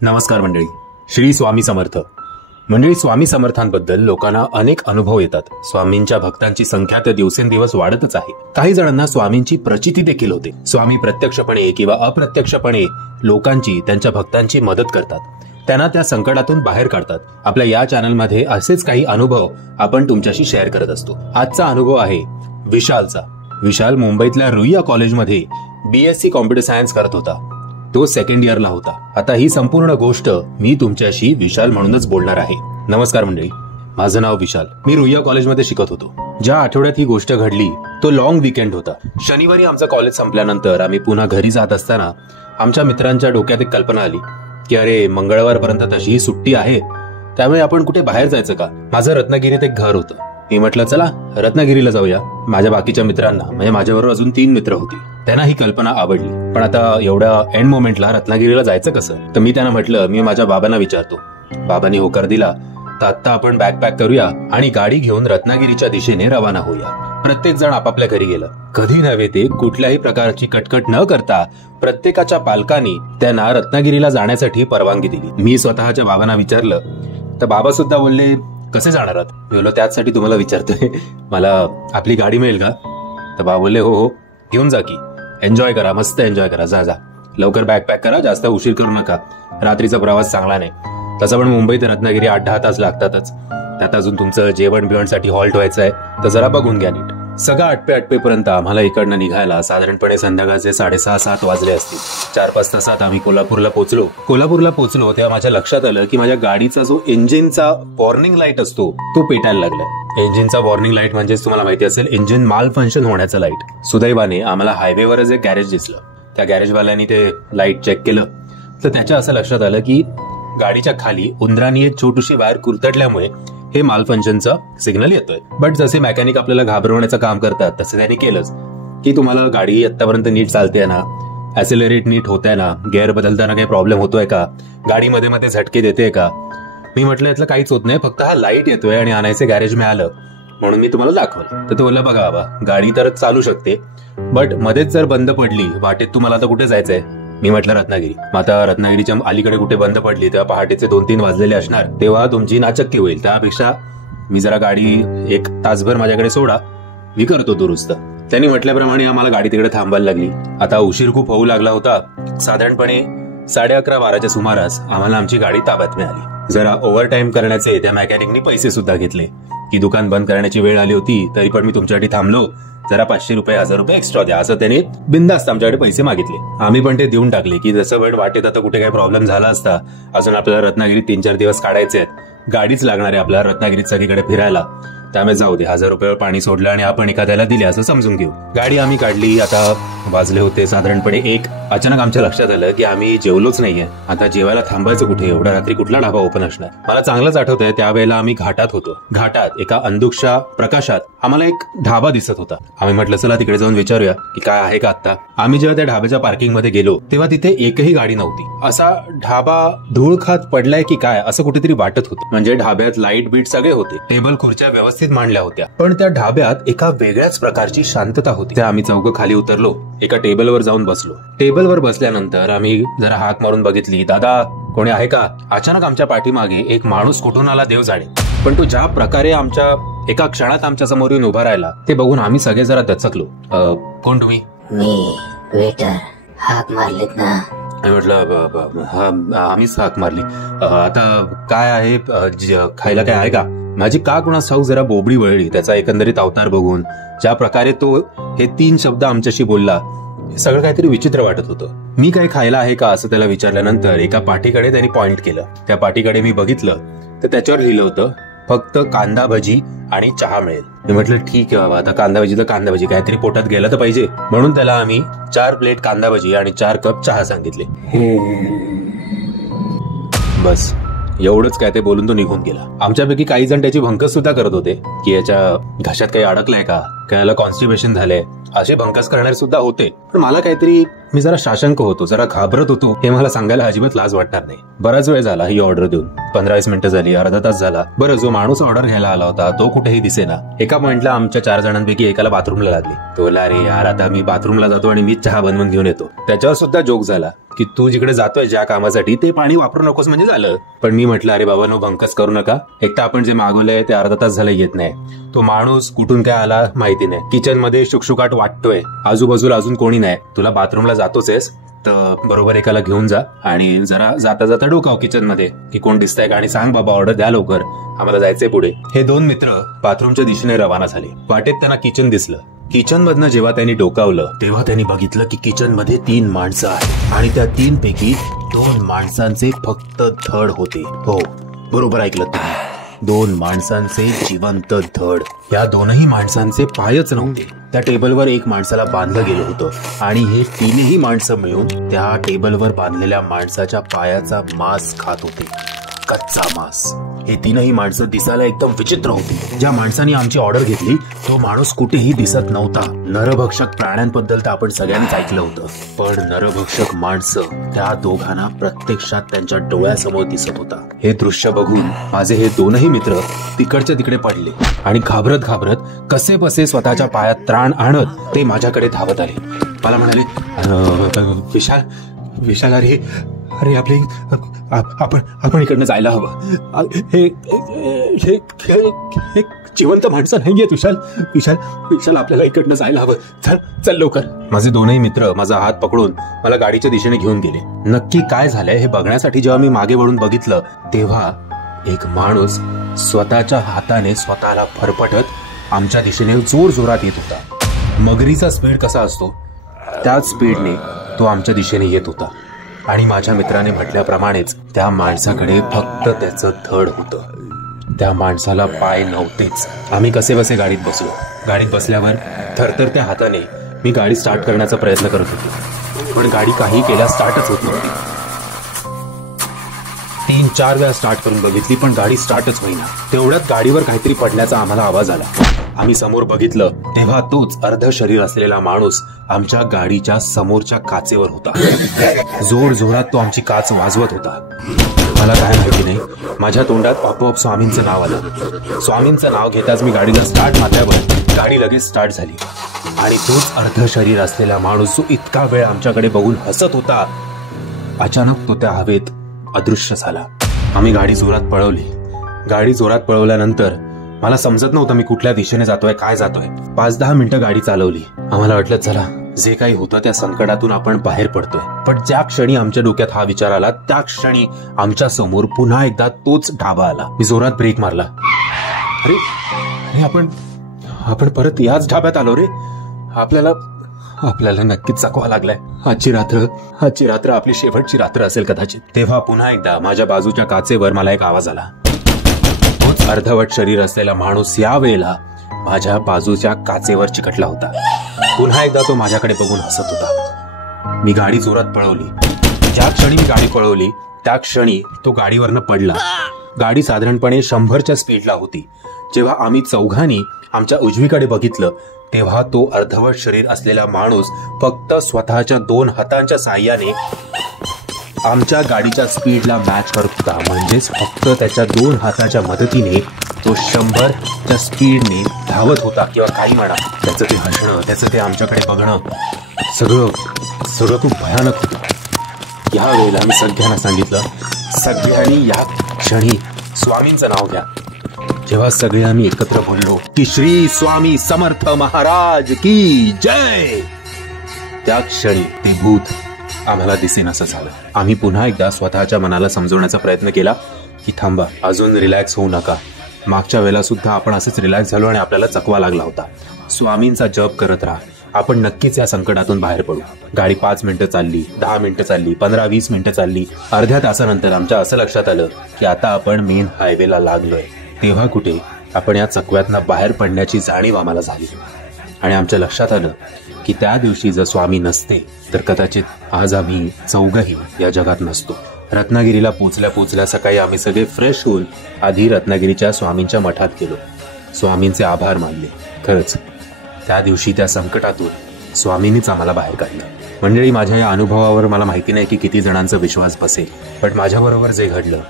नमस्कार मंडळी. श्री स्वामी समर्थ. मंडळी, स्वामी समर्थांबद्दल लोकांना अनेक अनुभव येतात. स्वामींच्या भक्तांची संख्या तर दिवसेंदिवस वाढतच आहे. काही जणांना स्वामींची प्रचिती देखील होते. स्वामी प्रत्यक्षपणे किंवा अप्रत्यक्षपणे लोकांची, त्यांच्या भक्तांची मदत करतात, त्यांना त्या संकटातून बाहेर काढतात. आपल्या या चॅनलमध्ये असेच काही अनुभव आपण तुमच्याशी शेअर करत असतो. आजचा अनुभव आहे विशालचा. विशाल मुंबईतल्या रुईया कॉलेजमध्ये BSc कॉम्प्युटर सायन्स करत होता. तो सेकंड इयरला होता. आता ही संपूर्ण गोष्ट मी तुमच्याशी विशाल म्हणूनच बोलणार आहे. नमस्कार मंडळी, माझं नाव विशाल. मी रुईया कॉलेजमध्ये शिकत होतो. ज्या आठवड्यात ही गोष्ट घडली तो लॉंग वीकेंड होता. शनिवारी आमचं कॉलेज संपल्यानंतर आम्ही पुन्हा घरी जात असताना आमच्या मित्रांच्या डोक्यात एक कल्पना आली की अरे, मंगळवारपर्यंत तशी सुट्टी आहे, त्यामुळे आपण कुठे बाहेर जायचं का. माझं रत्नागिरीत एक घर होतं. मी म्हटलं चला रत्नागिरीला जाऊया. माझ्या बाकीच्या मित्रांना, म्हणजे माझ्याबरोबर अजून 3 मित्र होती, त्यांना ही कल्पना आवडली. पण आता एवढ्या एंड मोमेंटला रत्नागिरीला जायचं कसं. तर मी त्यांना म्हटलं मी माझ्या बाबांना विचारतो. बाबांनी होकार दिला तर आता आपण बॅग पॅक करूया आणि गाडी घेऊन रत्नागिरीच्या दिशेने रवाना होऊया. प्रत्येक जण आपापल्या घरी गेलं. कधी नव्हे ते कुठल्याही प्रकारची कटकट न करता प्रत्येकाच्या पालकांनी त्यांना रत्नागिरीला जाण्यासाठी परवानगी दिली. मी स्वतःच्या बाबांना विचारलं तर बाबा सुद्धा बोलले कसे जाणार आहात. मी बोललो त्याचसाठी तुम्हाला विचारतोय, मला आपली गाडी मिळेल का. तर बाबा बोलले हो हो, घेऊन जा की, एन्जॉय करा, मस्त एन्जॉय करा, जा जा, लवकर बॅग पॅक करा, जास्त उशीर करू नका, रात्रीचा प्रवास चांगला नाही. तसं पण मुंबई ते रत्नागिरी 8-10 तास लागतातच. त्यात अजून तुमचं जेवण बिवणसाठी हॉल्ट व्हायचं आहे, तर जरा बघून घ्या नीट. सगळं आटपेपर्यंत आम्हाला इकडनं निघायला साधारणपणे संध्याकाळचे 6:30-7 वाजले असतील. 4-5 तासात आम्ही कोल्हापूरला पोहोचलो तेव्हा माझ्या लक्षात आलं की माझ्या गाडीचा जो इंजिनचा वॉर्निंग लाईट असतो तो पेटायला लागलाय. इंजिनचा वॉर्निंग लाईट म्हणजे तुम्हाला माहिती असेल इंजिन माल फंक्शन होण्याचं लाईट. सुदैवाने आम्हाला हायवेवरच एक गॅरेज दिसलं. त्या गॅरेजवाल्यांनी ते लाईट चेक केलं तर त्याच्या असं लक्षात आलं की गाडीच्या खाली उंदरांनी एक छोटीशी वायर कुरतडल्यामुळे हे माल फंक्शनचा सिग्नल येतोय. बट जसे मेकॅनिक आपल्याला घाबरवण्याचं काम करतात तसं त्यांनी केलंच की तुम्हाला गाडी आतापर्यंत नीट चालते ना, ऍक्सेलरेट नीट होतंय ना, गिअर बदलताना काही प्रॉब्लेम होतोय का, गाडी मध्ये मध्ये झटके देते का. मी म्हटलं यातलं काहीच होत नाही, फक्त हा लाईट येतोय आणि आणायचे गॅरेज मिळालं म्हणून मी तुम्हाला दाखवलं. तर तो बोलला बघा बाबा, गाडी तर चालू शकते बट मध्येच जर बंद पडली वाटेत, तुम्हाला आता कुठे जायचंय. मी म्हटलं रत्नागिरी. आता रत्नागिरीच्या अलीकडे कुठे बंद पडली तेव्हा पहाटेचे 2-3 वाजलेले असणार, तेव्हा तुमची नाचक्की होईल. त्यापेक्षा मी जरा गाडी 1 तासभर माझ्याकडे सोडा, मी करतो दुरुस्त. त्यांनी म्हटल्याप्रमाणे आम्हाला गाडी तिकडे थांबायला लागली. आता उशीर खूप होऊ लागला होता. साधारणपणे 11:30-12च्या सुमारास आम्हाला आमची गाडी ताब्यात मिळाली. जरा ओव्हर टाइम करण्याचे त्या मेकॅनिकनी पैसे सुद्धा घेतले की दुकान बंद करण्याची वेळ आली होती तरी पण मी तुमच्यासाठी थांबलो, जरा 500 रुपये 1000 रुपये एक्स्ट्रा द्या, असं त्याने बिनधास्त आमच्याकडे पैसे मागितले. आम्ही पण ते देऊन टाकले की जसं वेळ वाटेत आता कुठे काही प्रॉब्लेम झाला असता. अजून आपल्याला रत्नागिरीत 3-4 दिवस काढायचे आहेत, गाडीच लागणार आहे आपल्याला रत्नागिरीत सगळीकडे फिरायला, त्यामुळे जाऊ दे, 1000 रुपयावर पाणी सोडलं आणि आपण एखाद्याला दिले असं समजून घेऊ. गाडी आम्ही काढली. आता वाजले होते साधारणपणे 1. अचानक आमच्या लक्षात आलं की आम्ही जेवलोच नाहीये. आता जेवायला थांबायचं कुठे, एवढ्या रात्री कुठला ढाबा ओपन असणार. मला चांगलंच आठवतंय त्यावेळेला आम्ही घाटात होतो. घाटात एका अंधुकशा प्रकाशात आम्हाला एक ढाबा दिसत होता. आम्ही म्हटलं चला तिकडे जाऊन विचारूया की काय आहे का आता. आम्ही जेव्हा त्या ढाब्याच्या पार्किंग मध्ये गेलो तेव्हा तिथे एकही गाडी नव्हती. असा ढाबा धूळ खात पडलाय की काय असं कुठेतरी वाटत होतं. म्हणजे ढाब्यात लाईट बीट सगळे होते, टेबल खुर्च्या व्यवस्थित मांडल्या होत्या, पण त्या ढाब्यात एका वेगळ्याच प्रकारची शांतता होती. त्या आम्ही चौघं खाली उतरलो, एका टेबलवर जाऊन बसलो. टेबलवर बसल्यानंतर आम्ही जरा हाक मारून बघितली, दादा कोणी आहे का. अचानक आमच्या पाठीमागे एक माणूस कुठून आला देव जाणे, पण तो ज्या प्रकारे आमच्या एका क्षणात आमच्या समोर येऊन उभा राहिला ते बघून आम्ही सगळे जरा दचकलो. कोण तुम्ही. मी वेटर, हाक मारलीत ना. म्हटलं आम्हीच हाक मारली. आता काय आहे, खायला काय आहे का. माझी का कुणास ठाऊक जरा बोबडी वळली त्याचा एकंदरीत अवतार बघून. ज्या प्रकारे तो हे 3 शब्द आमच्याशी बोलला हे सगळं काहीतरी विचित्र वाटत होतं. मी काय खायला आहे का असं त्याला विचारल्यानंतर एका पाठीकडे त्यांनी पॉइंट केलं. त्या पाठीकडे मी बघितलं तर त्याच्यावर लिहिलं होतं फक्त कांदा भजी आणि चहा मिळेल. मी म्हटलं ठीक आहे बाबा, आता कांदा भजी तर कांदा भजी, काहीतरी पोटात गेलं तर पाहिजे. म्हणून त्याला आम्ही 4 प्लेट कांदा भजी आणि 4 कप चहा सांगितले. बस एवढंच काय ते बोलून तो निघून गेला. आमच्यापैकी काही जण त्याची भंकस सुद्धा करत होते की याच्या घशात काही अडकलंय का, याला कॉन्स्टिपेशन झालंय, असे भंकस करणारे सुद्धा होते. पण मला काहीतरी मी जरा साशंक होतो, जरा घाबरत होतो. हे मला सांगायला अजिबात लाज वाटणार नाही. बराच वेळ झाला ही ऑर्डर देऊन, 15-20 मिनिटं झाली, अर्धा तास झाला. बरं, जो माणूस ऑर्डर घ्यायला आला होता तो कुठेही दिसेना. एका पॉइंटला आमच्या 4 जणांपैकी एकाला बाथरूमला लागली. तो बोलला, अरे यार, आता मी बाथरूमला जातो आणि मी चहा बनवून घेऊन येतो. त्याच्यावर सुद्धा जोक झाला की तू जिकडे जातोय ज्या कामासाठी ते पाणी वापरू नकोस म्हणजे झालं. पण मी म्हटलं, अरे बाबा, नो भंकस करू नका. एक तर आपण जे मागवलंय ते अर्धा तास झालं येत नाही. तो माणूस कुठून काय आला माहिती नाही. किचन मध्ये शुकशुकाट वाटतोय, आजूबाजूला अजून कोणी नाही. तुला बाथरूमला जातोच आहेस तर बरोबर एकाला घेऊन जा आणि जरा जाता जाता डोकाव किचन मध्ये की कोण दिसतंय का आणि सांग बाबा ऑर्डर द्या लवकर, आम्हाला जायचंय पुढे. हे 2 मित्र बाथरूमच्या दिशेने रवाना झाले. वाटेत त्यांना किचन दिसलं. किचन मधनं जेव्हा त्यांनी डोकावलं तेव्हा त्यांनी बघितलं की किचन मध्ये 3 माणसं आहेत आणि त्या 3 पैकी 2 माणसांचे फक्त धड होते. हो, बरोबर ऐकलं तुम्ही, 2 माणसांचे जिवंत धड. या 2ही माणसांचे पायच नव्हते. त्या टेबलवर 1 माणसाला बांधलं गेलं होतं आणि हे 3ही माणसं मिळून त्या टेबलवर बांधलेल्या माणसाच्या पायाचा मांस खात होते, कच्चा मांस. हे 3ही माणसं दिसायला एकदम विचित्र होती. ज्या माणसाने आमची ऑर्डर घेतली तो माणूस कुठेही दिसत नव्हता. नरभक्षक प्राण्यांबद्दल तर आपण सगळ्यांनीच ऐकलं होतं, पण नरभक्षक माणसं त्या दोघांना प्रत्यक्षात त्यांच्या डोळ्यासमोर दिसत होता. हे दृश्य बघून माझे हे 2ही मित्र तिकडच्या तिकडे पडले आणि घाबरत घाबरत कसे बसे स्वतःच्या पायात त्राण आणत ते माझ्याकडे धावत आले. मला म्हणाले, विशाल, अरे आपण इकडनं जायला हवं. हे जिवंत माणसं नाहीयेत विशाल, आपल्याला इकडनं जायला हवं. चल लवकर. माझे 2ही मित्र माझा हात पकडून मला गाडीच्या दिशेने घेऊन गेले. नक्की काय झालंय हे बघण्यासाठी जेव्हा मी मागे वळून बघितलं तेव्हा एक माणूस स्वतःच्या हाताने स्वतःला फरफटत आमच्या दिशेने जोर जोरात येत होता. मगरीचा स्पीड कसा असतो त्याच स्पीडने तो आमच्या दिशेने येत होता आणि माझ्या मित्राने म्हटल्याप्रमाणेच त्या माणसाकडे फक्त त्याचं धड होतं. त्या माणसाला पाय नव्हतेच. आम्ही कसे बसे गाडीत बसलो. गाडीत बसल्यावर थरथरत्या हाताने मी गाडी स्टार्ट करण्याचा प्रयत्न करत होतो, पण गाडी काही केल्या स्टार्टच होत नव्हती. 3-4 वेळा स्टार्ट करून बघितली पण गाडी स्टार्टच होईना. तेवढ्यात गाडीवर काहीतरी पडल्याचा आम्हाला आवाज आला. आम्ही समोर बघितलं तेव्हा तोच अर्ध शरीर असलेला माणूस आमच्या गाडीच्या समोरच्या काचेवर होता. जोर जोरात तो आमची काच वाजवत होता. मला काय माहिती नाही, माझ्या तोंडात आपोआप स्वामींचं नाव आलं. स्वामींचं नाव घेताच मी गाडीला स्टार्ट मारल्यावर गाडी लगेच स्टार्ट झाली आणि तोच अर्ध शरीर असलेला माणूस जो इतका वेळ आमच्याकडे बघून हसत होता, अचानक तो त्या हवेत अदृश्य झाला. आम्ही गाडी जोरात पळवली. गाडी जोरात पळवल्यानंतर मला समजत नव्हतं मी कुठल्या दिशेने जातोय, काय जातोय. 5-10 मिनिटं गाडी चालवली. आम्हाला वाटलं चला जे काही होतं त्या संकटातून आपण बाहेर पडतोय. पण ज्या क्षणी आमच्या डोक्यात हा विचार आला त्या क्षणी आमच्या समोर पुन्हा एकदा तोच ढाबा आला. मी जोरात ब्रेक मारला. अरे आपण परत याच ढाब्यात आलो रे. आपल्याला नक्कीच चकवा लागलाय. आजची रात्र आपली शेवटची रात्र असेल कदाचित. तेव्हा पुन्हा एकदा माझ्या बाजूच्या काचेवर मला एक आवाज आला. तोच अर्धवट शरीर असलेला माणूस या वेळेला माझ्या बाजूच्या काचेवर चिकटला होता. पुन्हा एकदा तो माझ्याकडे बघून हसत होता. मी गाडी जोरात पळवली. ज्या क्षणी मी गाडी पळवली त्या क्षणी तो गाडीवरनं पडला. गाडी साधारणपणे 100च्या स्पीडला होती. जेव्हा आम्ही चौघांनी आमच्या उजवीकडे बघितलं तेव्हा तो अर्धवट शरीर असलेला माणूस फक्त स्वतःच्या 2 हातांच्या साहाय्याने आमच्या गाडीच्या स्पीडला मॅच करत होता. म्हणजेच फक्त त्याच्या 2 हाताच्या मदतीने तो 100च्या स्पीडने धावत होता किंवा काही म्हणा. त्याचं ते हसणं, त्याचं ते आमच्याकडे बघणं, सगळं खूप भयानक होतं. या वेळेला मी सगळ्यांना सांगितलं, सगळ्यांनी या क्षणी स्वामींचं नाव घ्या. जेव्हा सगळे आम्ही एकत्र बोललो की श्री स्वामी समर्थ महाराज की जय, त्या क्षणी ते भूत आम्हाला दिसेनासं झालं. आम्ही पुन्हा एकदा स्वतःच्या मनाला समजवण्याचा प्रयत्न केला की थांबा, अजून रिलॅक्स होऊ नका. मागच्या वेळेला सुद्धा आपण असंच रिलॅक्स झालो आणि आपल्याला चकवा लागला होता. स्वामींचा जप करत राहा, आपण नक्कीच या संकटातून बाहेर पडू. गाडी 5 मिनिटं चालली, 10 मिनिटं चालली, 15-20 मिनिटं चालली. अर्ध्या तासानंतर आमच्या असं लक्षात आलं की आता आपण मेन हायवेला लागलोय. तेव्हा कुठे आपण या चकव्यातनं बाहेर पडण्याची जाणीव आम्हाला झाली आणि आमच्या लक्षात आलं की त्या दिवशी जर स्वामी नसते तर कदाचित आज आम्ही चौघही या जगात नसतो. रत्नागिरीला पोचल्या सकाळी आम्ही सगळे फ्रेश होऊन आधी रत्नागिरीच्या स्वामींच्या मठात गेलो. स्वामींचे आभार मानले. खरंच त्या दिवशी त्या संकटातून स्वामींनीच आम्हाला बाहेर काढलं. मंडळी, माझ्या या अनुभवावर मला माहिती नाही की किती जणांचा विश्वास बसेल, पण माझ्याबरोबर जे घडलं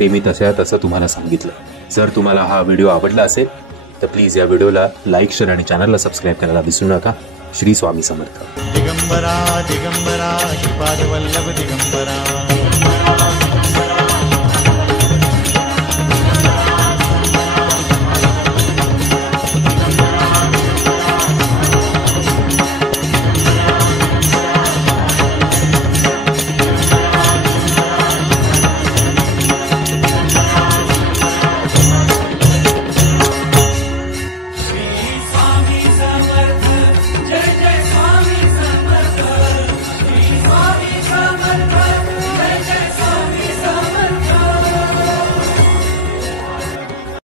ते मी तसं तुम्हाला सांगितलं. जर तुम्हाला हा व्हिडिओ आवडला असेल तर प्लीज या व्हिडिओला लाईक, शेअर आणि चॅनलला सबस्क्राईब करायला विसरू नका. श्री स्वामी समर्थ. दिगंबरा दिगंबरा श्रीपाद वल्लभ दिगंबरा.